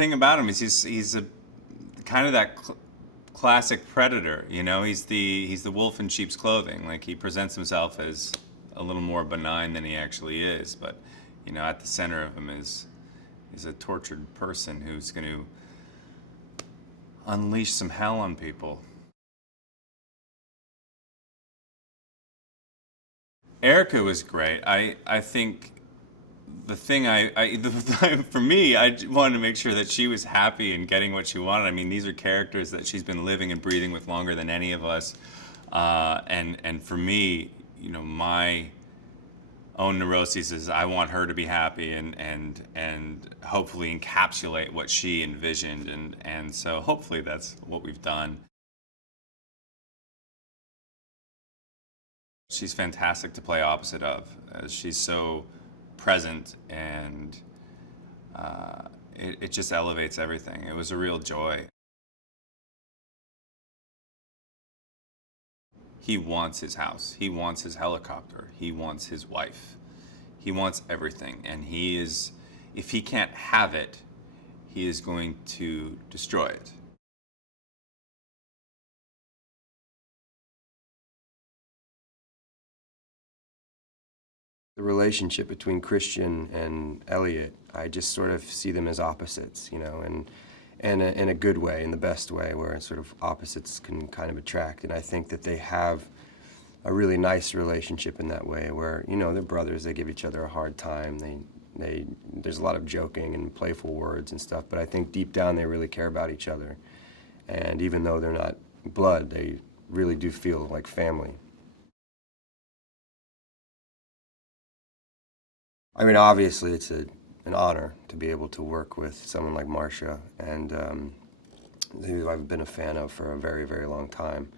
thing about him is he's a kind of that classic predator. You know, he's the wolf in sheep's clothing. Like, he presents himself as a little more benign than he actually is, but you know, at the center of him is a tortured person who's going to unleash some hell on people. Erica was great. I think the thing for me, I wanted to make sure that she was happy and getting what she wanted. I mean, these are characters that she's been living and breathing with longer than any of us. And for me, you know, my own neuroses is I want her to be happy and hopefully encapsulate what she envisioned. And so hopefully that's what we've done. She's fantastic to play opposite of. She's so present, and it just elevates everything. It was a real joy. He wants his house. He wants his helicopter. He wants his wife. He wants everything. And he is, if he can't have it, he is going to destroy it. The relationship between Christian and Elliot, I just sort of see them as opposites, you know, and in a good way, in the best way, where sort of opposites can kind of attract. And I think that they have a really nice relationship in that way, where, you know, they're brothers, they give each other a hard time, there's a lot of joking and playful words and stuff, but I think deep down they really care about each other. And even though they're not blood, they really do feel like family. I mean, obviously, it's an honor to be able to work with someone like Marcia, and who I've been a fan of for a very, very long time.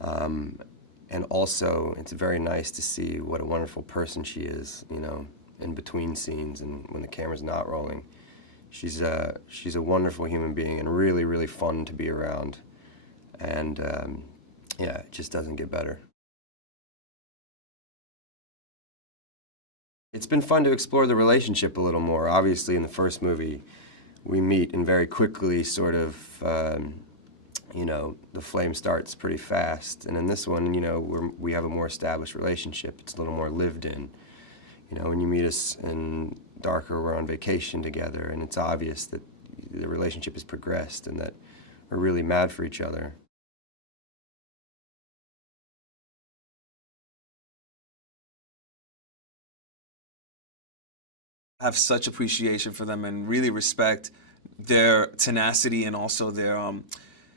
And also, it's very nice to see what a wonderful person she is, you know, in between scenes and when the camera's not rolling. She's a wonderful human being and really, really fun to be around. And yeah, it just doesn't get better. It's been fun to explore the relationship a little more. Obviously, in the first movie, we meet and very quickly sort of, you know, the flame starts pretty fast. And in this one, you know, we have a more established relationship. It's a little more lived in. You know, when you meet us in Darker, we're on vacation together, and it's obvious that the relationship has progressed and that we're really mad for each other. Have such appreciation for them and really respect their tenacity and also their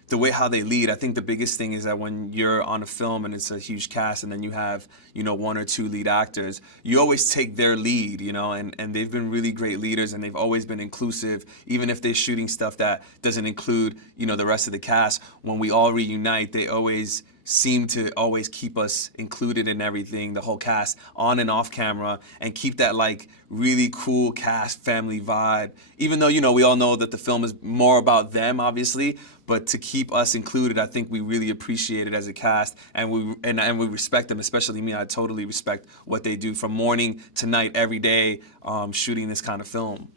the way how they lead. I think the biggest thing is that when you're on a film and it's a huge cast and then you have, you know, one or two lead actors, you always take their lead, you know, and they've been really great leaders, and they've always been inclusive, even if they're shooting stuff that doesn't include, you know, the rest of the cast. When we all reunite, they always seem to always keep us included in everything, the whole cast, on and off camera, and keep that like really cool cast family vibe. Even though, you know, we all know that the film is more about them, obviously, but to keep us included, I think we really appreciate it as a cast, and we respect them, especially me. I totally respect what they do from morning to night, every day, shooting this kind of film.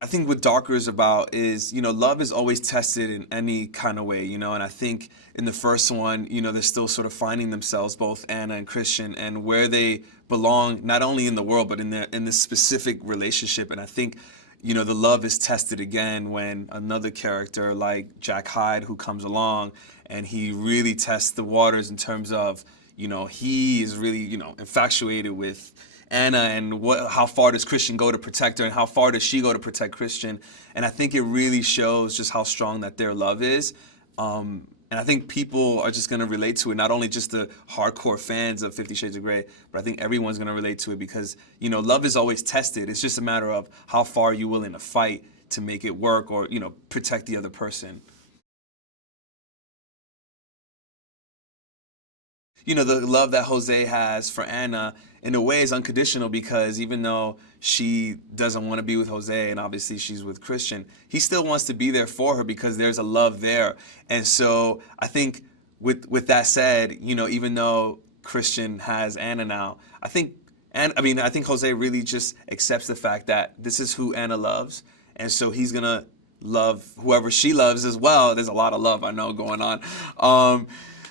I think what Darker is about is, you know, love is always tested in any kind of way, you know, and I think in the first one, you know, they're still sort of finding themselves, both Anna and Christian, and where they belong, not only in the world, but in this specific relationship. And I think, you know, the love is tested again when another character like Jack Hyde, who comes along, and he really tests the waters in terms of, you know, he is really, you know, infatuated with Anna, and how far does Christian go to protect her, and how far does she go to protect Christian. And I think it really shows just how strong that their love is. And I think people are just going to relate to it, not only just the hardcore fans of 50 Shades of Grey, but I think everyone's going to relate to it because, you know, love is always tested. It's just a matter of how far you're willing to fight to make it work, or, you know, protect the other person. You know, the love that Jose has for Anna, in a way, is unconditional, because even though she doesn't want to be with Jose, and obviously she's with Christian, he still wants to be there for her because there's a love there. And so I think with that said, you know, even though Christian has Anna now, I think And I mean, I think Jose really just accepts the fact that this is who Anna loves, and so he's gonna love whoever she loves as well. There's a lot of love I know going on.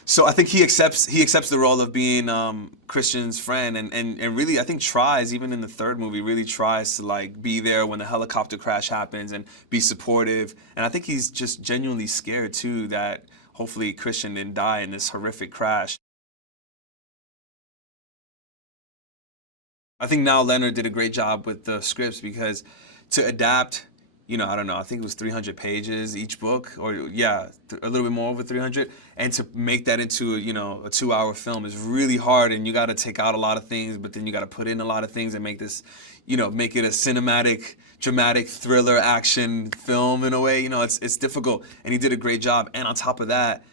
So I think he accepts the role of being Christian's friend, and really I think tries, even in the third movie, really tries to like be there when the helicopter crash happens and be supportive. And I think he's just genuinely scared too that hopefully Christian didn't die in this horrific crash. I think Now Leonard did a great job with the scripts, because to adapt, you know, I don't know, I think it was 300 pages each book, or yeah, a little bit more over 300, and to make that into, you know, a 2-hour film is really hard, and you got to take out a lot of things, but then you got to put in a lot of things and make this, you know, make it a cinematic, dramatic thriller action film in a way. You know, it's difficult, and he did a great job. And on top of that,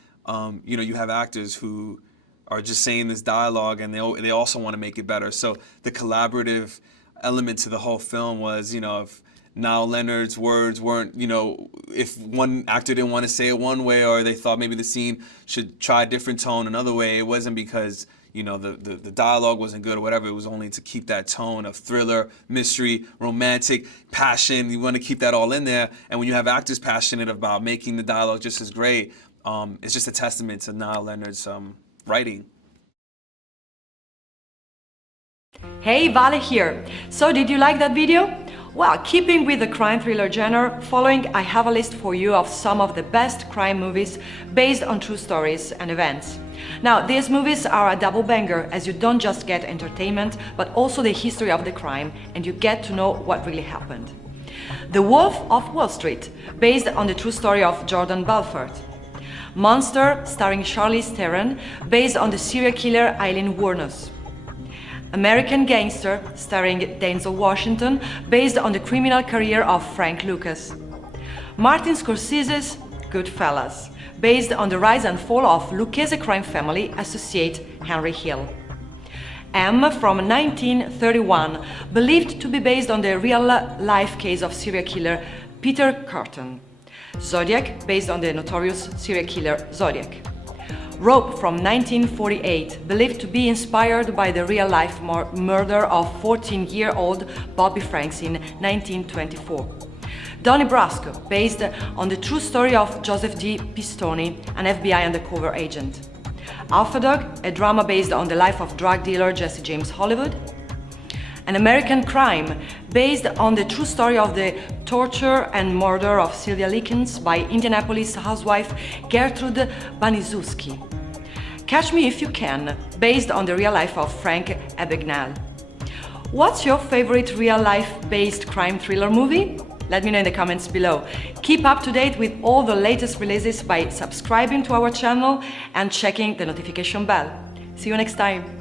you know, you have actors who are just saying this dialogue, and they also want to make it better. So the collaborative element to the whole film was, you know, if Now Leonard's words weren't, you know, if one actor didn't want to say it one way, or they thought maybe the scene should try a different tone another way, it wasn't because, you know, the dialogue wasn't good or whatever. It was only to keep that tone of thriller, mystery, romantic, passion. You want to keep that all in there. And when you have actors passionate about making the dialogue just as great, it's just a testament to Now Leonard's writing. Hey, Vale here. So did you like that video? Well, keeping with the crime thriller genre, following I have a list for you of some of the best crime movies based on true stories and events. Now, these movies are a double banger, as you don't just get entertainment, but also the history of the crime, and you get to know what really happened. The Wolf of Wall Street, based on the true story of Jordan Belfort. Monster, starring Charlize Theron, based on the serial killer Eileen Wuornos. American Gangster, starring Denzel Washington, based on the criminal career of Frank Lucas. Martin Scorsese's Goodfellas, based on the rise and fall of Lucchese crime family associate Henry Hill. M from 1931, believed to be based on the real-life case of serial killer Peter Carton. Zodiac, based on the notorious serial killer Zodiac. Rope from 1948, believed to be inspired by the real-life murder of 14-year-old Bobby Franks in 1924. Donnie Brasco, based on the true story of Joseph D. Pistone, an FBI undercover agent. Alpha Dog, a drama based on the life of drug dealer Jesse James Hollywood. An American Crime, based on the true story of the torture and murder of Sylvia Likens by Indianapolis housewife Gertrude Baniszewski. Catch Me If You Can, based on the real life of Frank Abagnale. What's your favorite real-life based crime thriller movie? Let me know in the comments below. Keep up to date with all the latest releases by subscribing to our channel and checking the notification bell. See you next time!